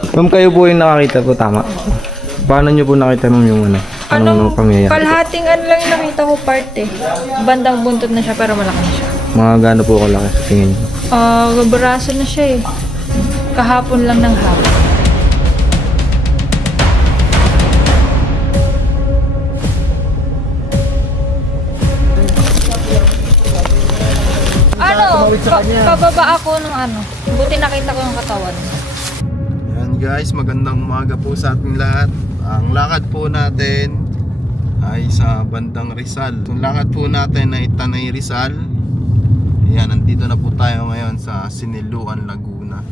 Ma'am, kayo po yung nakakita po, tama? Paano nyo po nakita, ma'am, yung ano? Anong pangyayari? Kalhating ano lang yung nakita ko part eh. Bandang buntot na siya pero malaki na siya. Mga gaano po kalaki sa tingin nyo? Braso na siya eh. Kahapon lang ng hapon. Pababa ako ng ano. Buti nakita ko yung katawan. Yan guys, magandang umaga po sa ating lahat. Ang lakad po natin ay sa bandang Rizal. Ang lakad po natin ay Tanay Rizal. Yan, nandito na po tayo ngayon sa Siniluan, Laguna.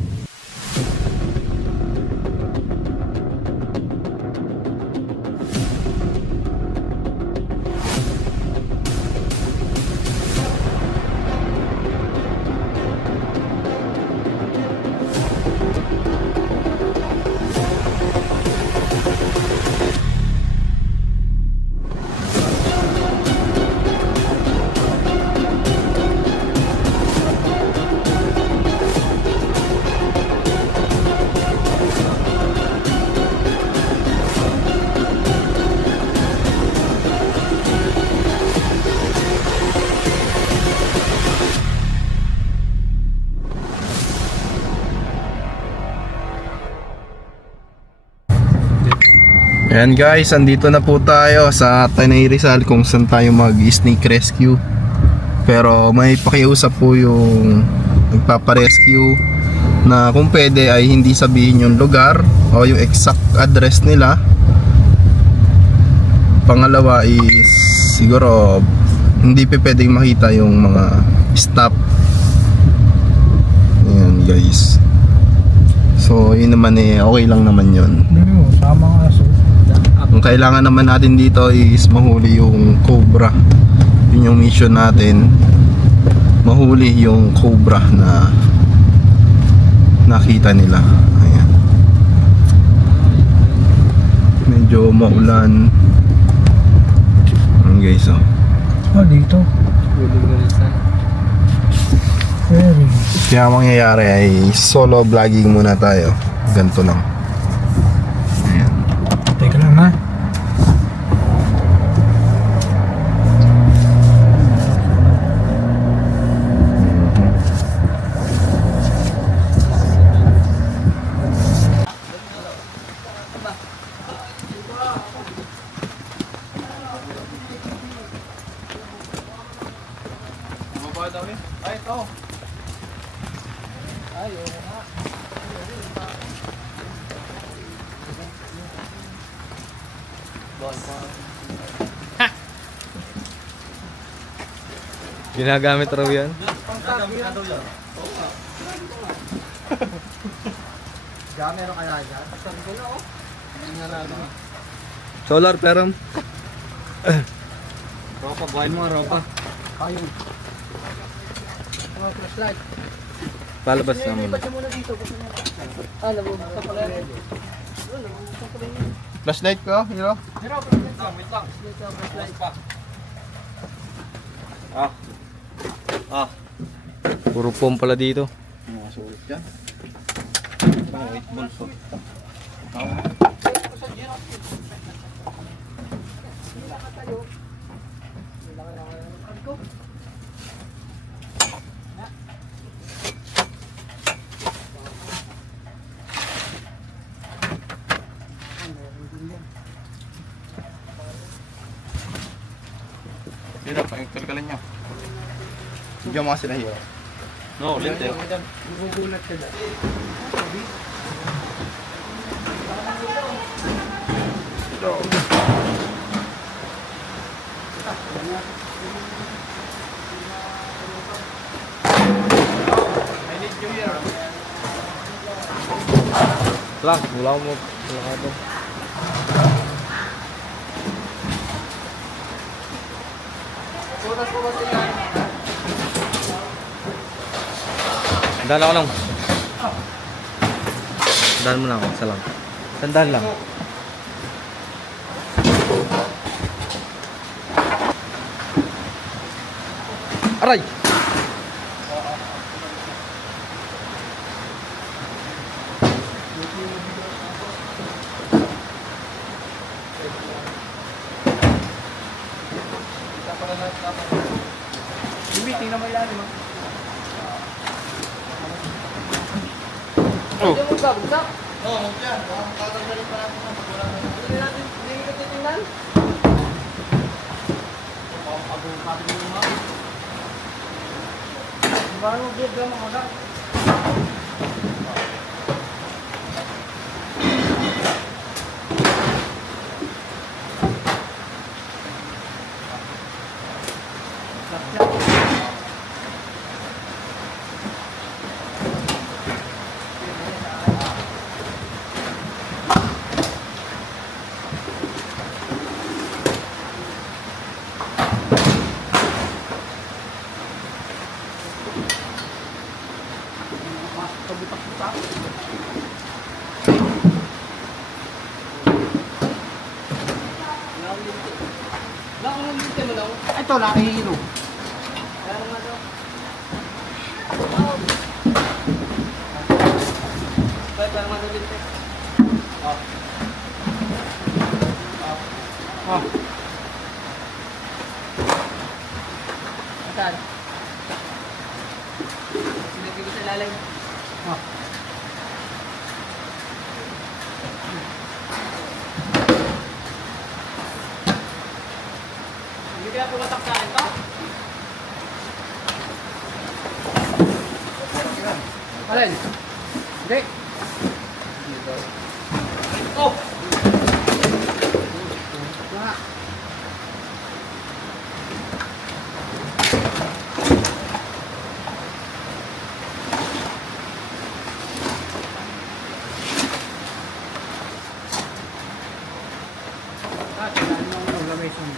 Ayan guys, andito na po tayo sa Tanay Rizal kung saan tayo mag-snake rescue. Pero may pakiusap po yung nagpaparescue na kung pwede ay hindi sabihin yung lugar o yung exact address nila. Pangalawa is siguro hindi pa pwedeng makita yung mga staff. Ayan guys. So yun naman eh, okay lang naman yun. Tama nga aso. Ang kailangan naman natin dito is mahuli yung cobra. Yun yung mission natin. Mahuli yung cobra na nakita nila. Ayan. Medyo maulan. Ayan guys, oh. Dito. Very. Kaya ang mangyayari ay solo vlogging muna tayo. Ganito lang. Ayan. Teka lang ha. Ginagamit raw yan? Solar pero ropa, buhayin mo nga ropa. Palabas naman. Flashlight ko, hero. Puro foam pala dito. Mga sulit yan. 8 volts. Hiro, pangkalkalan nyo. Bigyan mo sila hiro. No, ulit eh. Magugulat ka na. Lang, wala mo. Wala ka doon. Sandaan ako lang. Sandaan mo lang ako, isa lang. Sandaan lang. Aray! kanina may lalim. Oh. Hindi mo babagsak. Oo, yan. Tatanggalin pa natin ang pagkulang. Hindi natin, hindi ko titingnan. Bago mag-vlog lang mga anak. Ito, nakihilo. Hindi kaya pumatak sa akin to? Alin? Hindi. Oh! Nga. Kailangan mo ang programmation.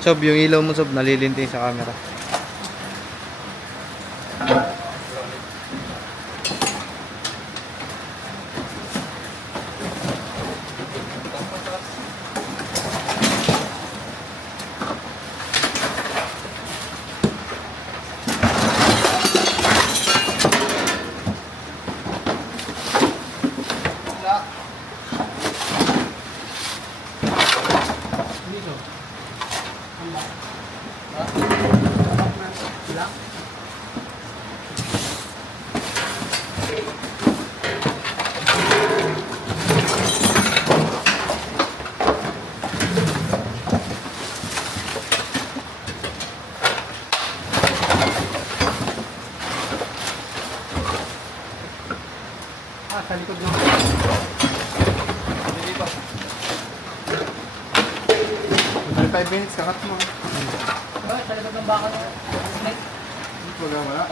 Sob, yung ilaw mo, Sob, nalilinting sa camera. Sa likod ng... 5 minutes, kakat mo. Bakit? Sa likod ng baka to? Snake? Wala.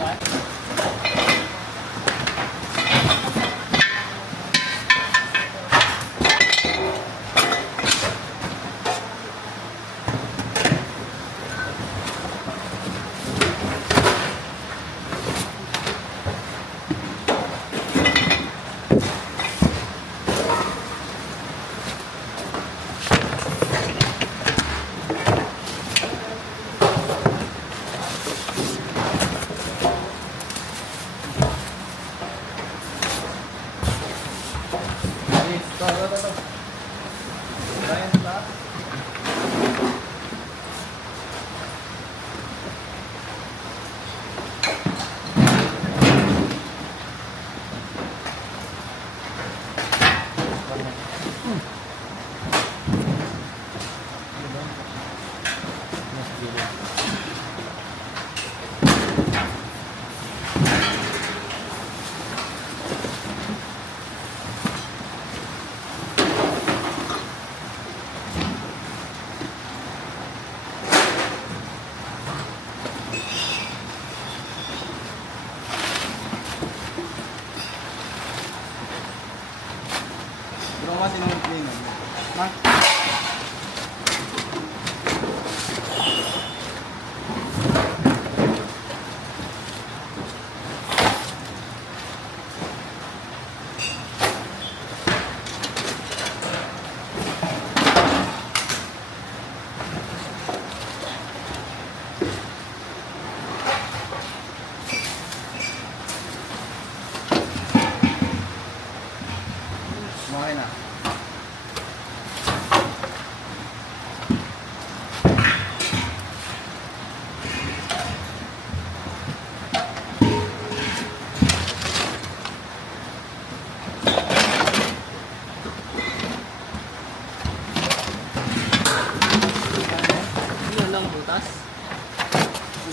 butas?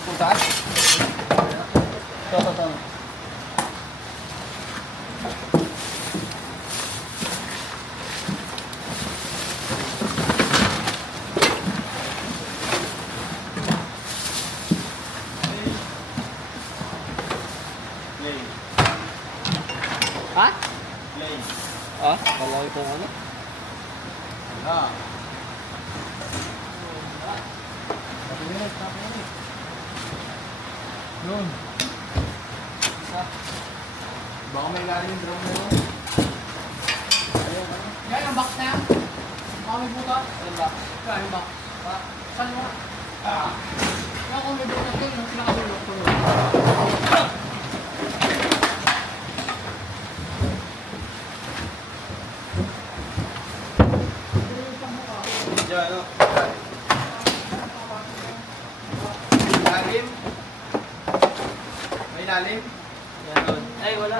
Butas? Ito. Ha? Ah? Kala ko ano? Ah. Yun. Baka may lalim yung drum na yun. Yan ang box na yan. Baka may butas. Yan box. Yan yung box. Saan mo? Yan kung may butas yun, yung pinakabulok ko yun. Diyan, ano? Lalim? May lalim? Yan doon. Ay, wala.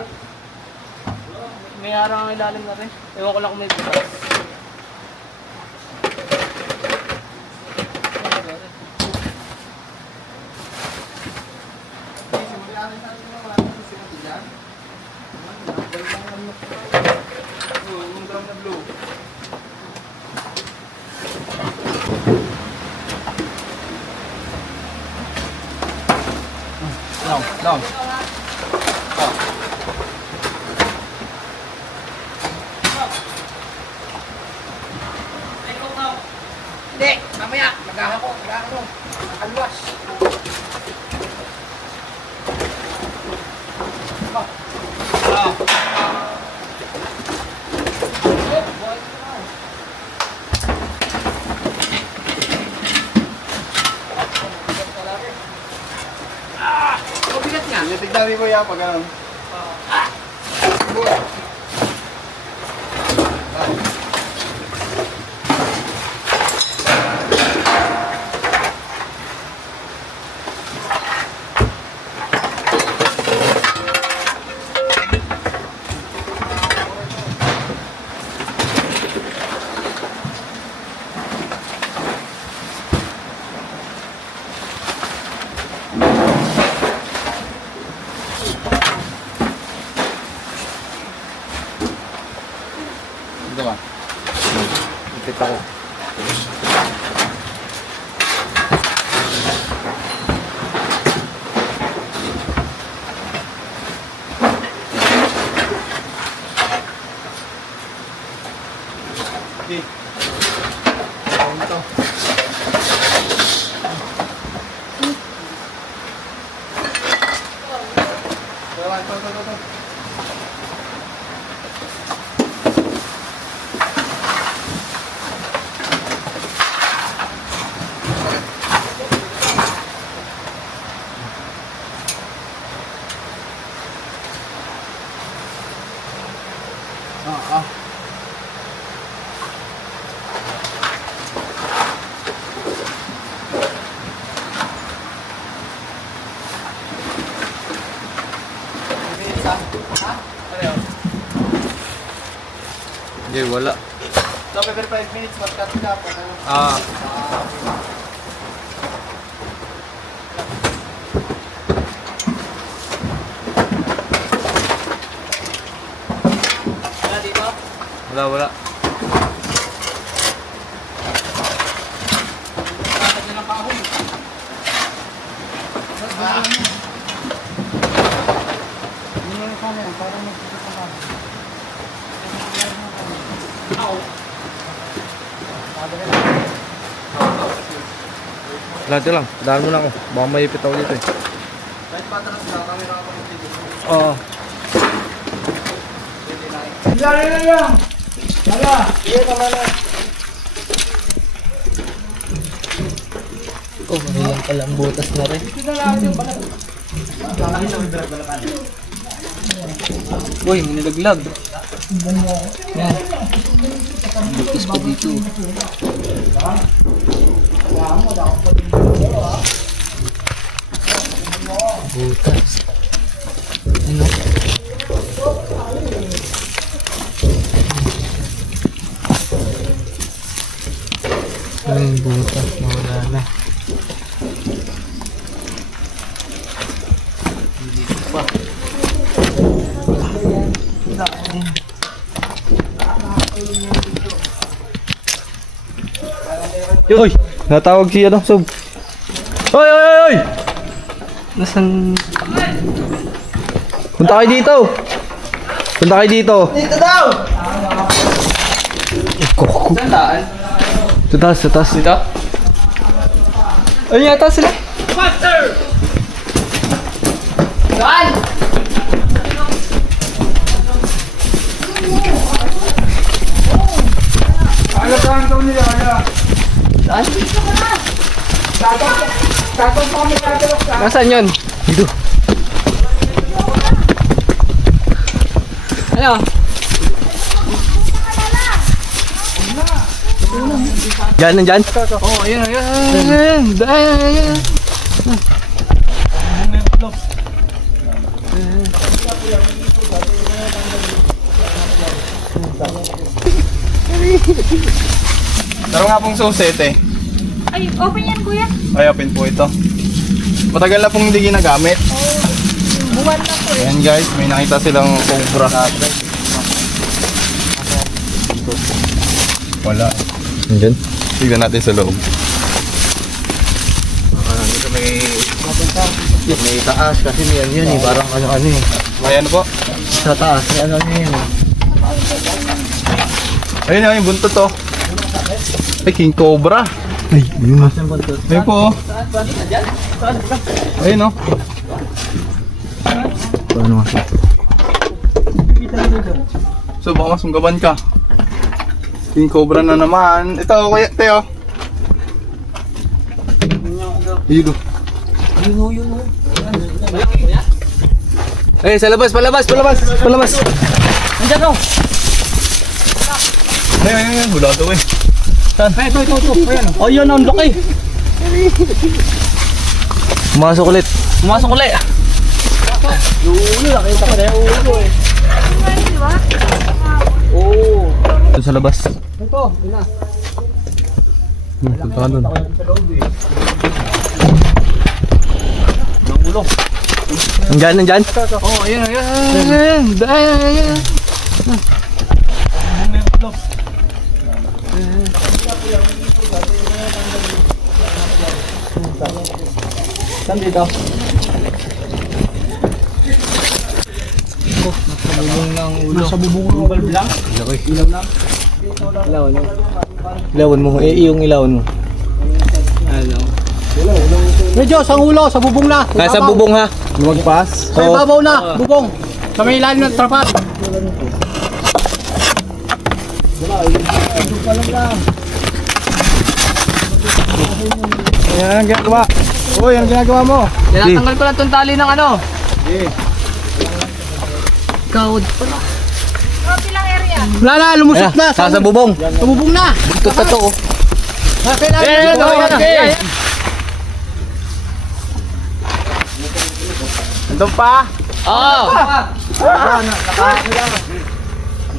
May harang ang ilalim na rin. Ewan ko lang kung may butas. Yung drum na blue. Long. Hindi, mamaya. Maghahako. Alwas. Mabigat nga. Tignan mo yan pag ano. Ito ba? Ipit ako. Okay. Ito. Ito. Hindi, wala. So, every 5 minutes, mag-cut ka. Ah. Wala dito? Wala. Tatag na ng kahoy. Hindi mo yung camera. Parang magpapit ang kahoy. Lati lang. Daan mo na ako. Baka maipit ako dito eh. Kahit patras na, camera ako ng video. Oo. Oh, mayroon palang butas na rin. Uy, may nalaglag. Yan. Butas pa dito. Butas. Ano? Ano yung butas? Nawala na. Uy, natawag si ano, Sob. Oy, oy, oy, oy! Nasaan? Punta kayo dito! Punta kayo dito! Dito daw! Saan daan? Sa taas, sa taas. Dito? Ayun yata sila. Saan? Nasaan yun? Dito. Ano? Diyan, nandyan. Oh, ayun, ayun. Ayun. Meron nga pong susete. Ay, open yan, kuya. Ay, open po ito. Matagal na pong hindi ginagamit. Buwan na po. Ayan guys, may nakita silang cobra. Wala. Nandyan. Tignan natin sa loob. Dito may taas kasi may ano yun eh. Parang ano eh. Ayan po. Sa taas may ano yun eh. Ayun na yung buntot to. Ay, king cobra. Ay, yun na. Ayun po. Ayun o. Paano nga? So baka masunggaban ka. King cobra na naman. Ito, kuya, Teo. Ayun o. Eh, sa labas, palabas, palabas, palabas. Nandiyan o! Ayun. Hula daw eh. Ito. Ayan o. Oh, yun, ang laki. Pumasok ulit. Pumasok ulit. Yung ulo, nakita ko na yung ulo eh. Di ba? Oo. Doon sa labas. Ito, ina. Punta ka doon. Ang ulo. Nandyan, nandyan. Oh, ayun. Ayun. Saan dito? Bubong ng ulo. Nasa bubong ng bulb lang? Ilaw lang? Ilaw, no? Ilawan mo, yung ilawan mo. Ano? Medyo, sa ulo, sa bubong na. Nasa bubong ha. Lumagpas. Sa ibabaw na, bubong. Sa may ilalim ng trapal. Ayan ang ginagawa. Uy, ang ginagawa mo. Tinatanggal ko lang itong tali ng ano. Kawad pala. Oh, pilang area. Wala na, lumusot na. Sa bubong. Sa bubong na. Ito to to. Nasa ilalim ng trapal. Andun pa. Oo.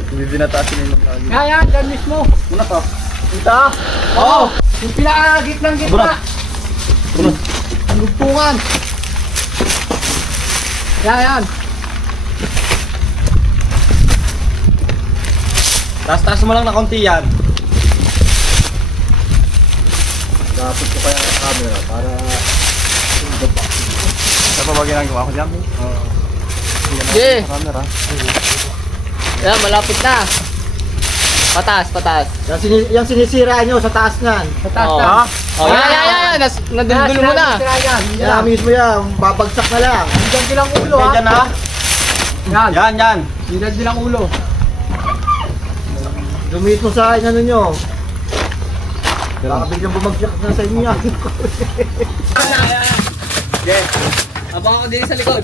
Hindi binatasin yung lagi. Yan, dyan mismo. Muna to. Dito. Oo. Yung pinakagit ng gitna. Ang lugpungan. Yan. Taas mo lang na konti yan. Dapat ko kaya ang camera para ano pa ba ginagawa ko dyan? Sige. Camera. Yan, malapit na. Patas. Yung sinisira nyo sa taas nan. Sa taas Oo. na. Oh, yan. Naduldulo mo na. Yan mismo yan. Babagsak na lang. Hanggang silang ulo ha. Dyan ha? Yan. Hanggang silang ulo. Dumit mo sa ano nyo. Baka biglang bumagsak na sa inyo yan. Abang ako din sa likod.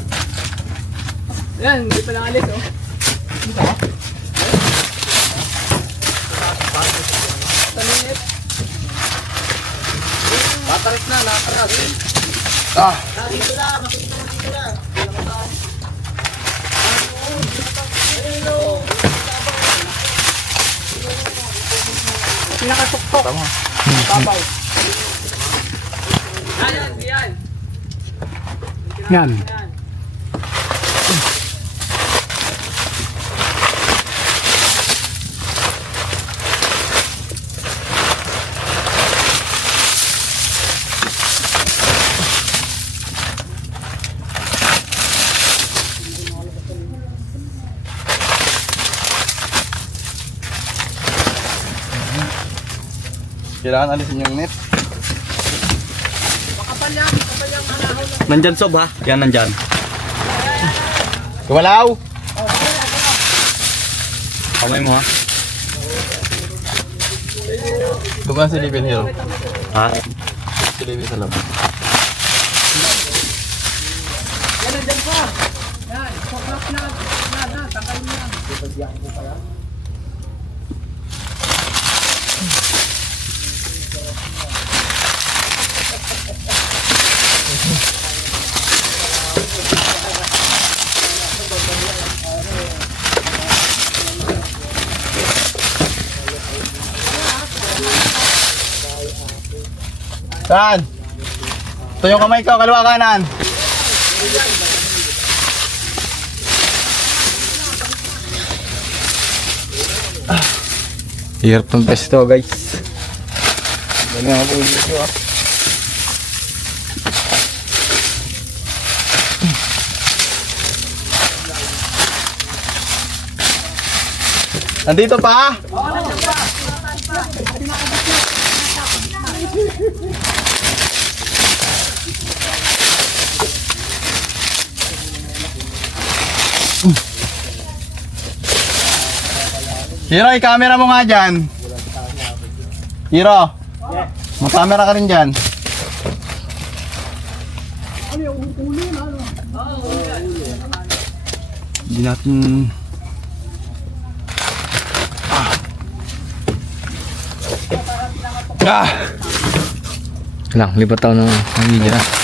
Yan, hindi pa lang alis oh. Talinit. Nataras na. Ah! Pinakatuktok. Babaw. Yan. Kailangan alisin yung net. Nandyan sob ha? Yan nandyan. Walaw! Kamay mo ha? Tugan si Livin Hero. Ha? Si Livin sa labas. Saan? Ito yung kamay ko, kaliwa kanan. Hirap ng pesto guys. Dali nga po dito ah. Nandito pa? Hiro, i-camera mo nga dyan. Hiro, mag-camera ka rin dyan. Hindi natin... Lang, lipat ako ng video na.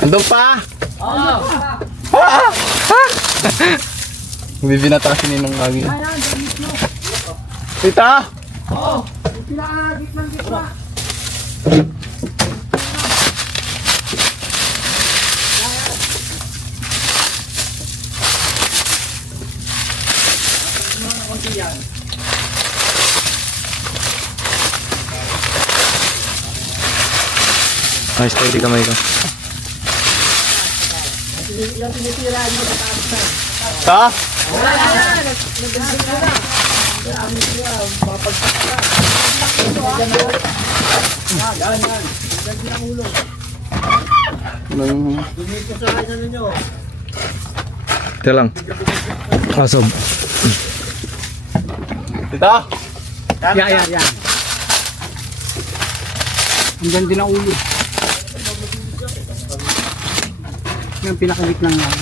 Andun pa? Oo! Hindi binatasin ninong lagi. Tita? Oo! Nice, steady kamay ko. Ha? Ito lang. Kasob. Tita? Yan. Andyan din ang ulo. Yung pinakagitnang yan.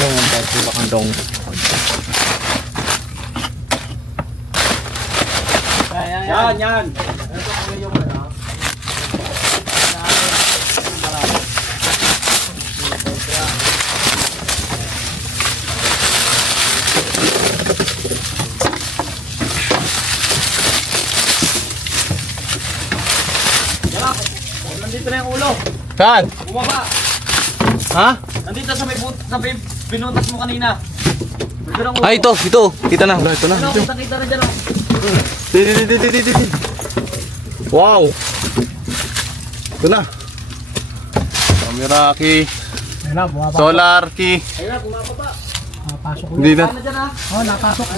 Yung ang pati bakandong. Yan! Nandito na yung ulo. Saan? Bumaba. Ha? Nandito sa may binutas mo kanina. Nandito na ang ulo. Ay, ito. Kita na. Ito na. Ano, kita na dyan. Di. Wow! Ito na. Camera key. Ayun na, bumaba. Solar key. Ayun na, bumaba. Napasok ulit. Hindi na. Ano dyan ha? Oh, napasok.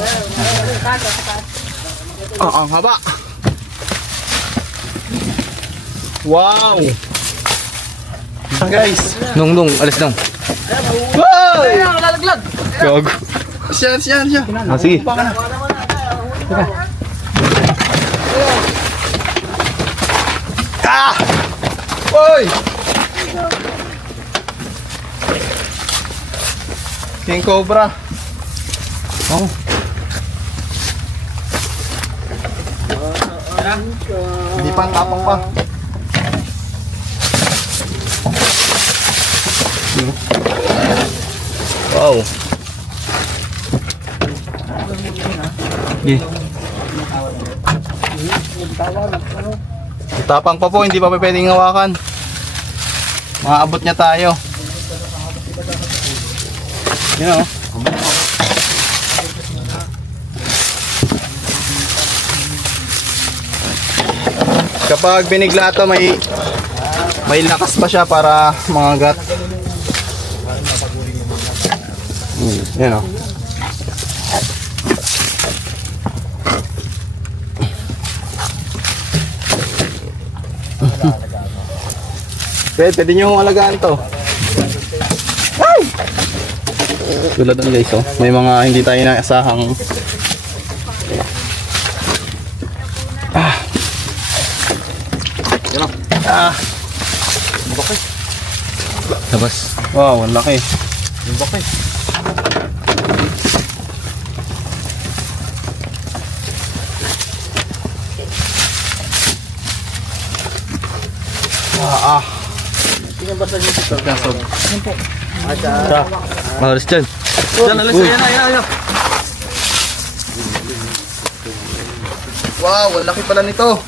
Ang haba. Wow! Guys! Nung, alis lang. Wow! Ay, ang lalaglag. Gago. Siya. Ah, sige. Baka na. Ah! Oy! King Cobra. Oh. Hindi pa, tapang pa. Wow. Okay. Tapang pa po, hindi pa pwedeng hawakan. Maaabot niya tayo. Yan o. Kapag binigla to, may lakas pa siya para mangagat. Yan o. Pwede nyo alagaan to. Ay! Tulad ng guys, oh. May mga hindi tayo naasahang yan o. Laki. Tapos, Wow, ang laki. Laki. mahalis dyan. Diyan, alis. Ayan. Wow, ang laki pala nito.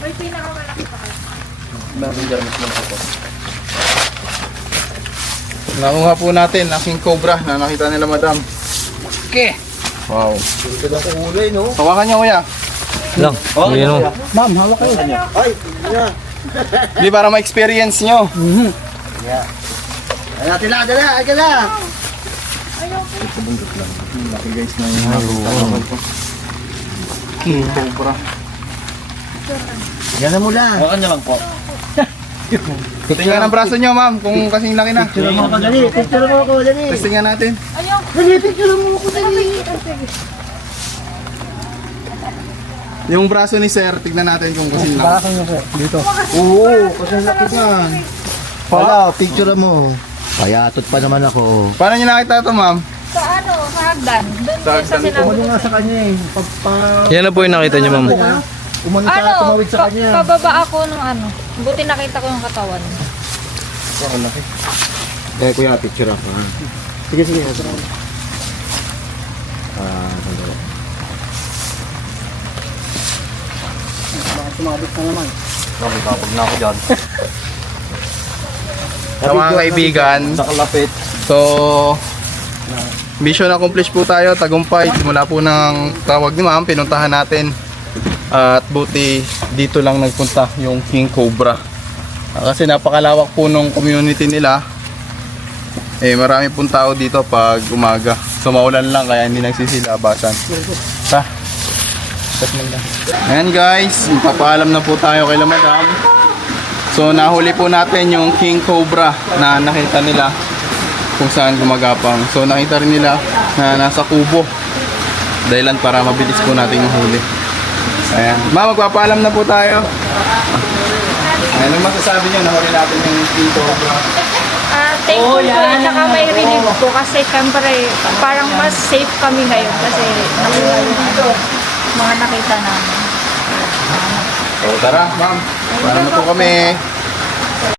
May pinakamalaki pa kayo. Nakuha po natin ang king cobra na nakita nila madam. Okay. Wow. Hawakan niya kuya. Lang, yun o. Ma'am, hawak kayo. Hindi para ma-experience nyo. Laki guys na yung king cobra. Hawakan niya lang po. Tingnan ang braso nyo ma'am kung kasing laki na. Picture mo ako, dali. Testingan natin. Dali, picture mo ako, dali. Yung braso ni sir, tignan natin kung kasing laki. Bakit nyo po? Dito. Oo, kasing laki yan. Wala, picture mo. Payatot pa naman ako. Paano nyo nakita ito ma'am? Sa ano, sa hagdan. Doon Sa sa hagdan. sinabi. Umano nga sa kanya eh. Yan na po yung nakita niyo, ma'am. Umano sa Ano, tumawid sa kanya. pababa ako ng ano. Buti nakita ko yung katawan. Eh, kuya, picture ako. Ha? Sige, sige. Sandali. Baka sumabit na naman. Nakapag na ako dyan. Sa mga kaibigan, Sa kalapit. so mission accomplished po tayo, tagumpay. Simula po ng tawag ni ma'am, pinuntahan natin. At buti dito lang nagpunta yung king cobra. Kasi napakalawak po nung community nila. Eh marami pong tao dito pag umaga. So maulan lang kaya hindi nagsisilabasan. Ha? Ayan guys, papaalam na po tayo kay la madam. So nahuli po natin yung king cobra na nakita nila kung saan gumagapang. So nakita rin nila na nasa kubo. Dahilan para mabilis po natin yung huli. Ayan. Ma, magpapaalam na po tayo. Ayan, anong masasabi nyo? Nahuli natin yung king cobra. Thankful po at saka may relief po kasi syempre parang mas safe kami ngayon kasi nakuha yung mga nakita namin. So tara, ma'am. Para na po kami.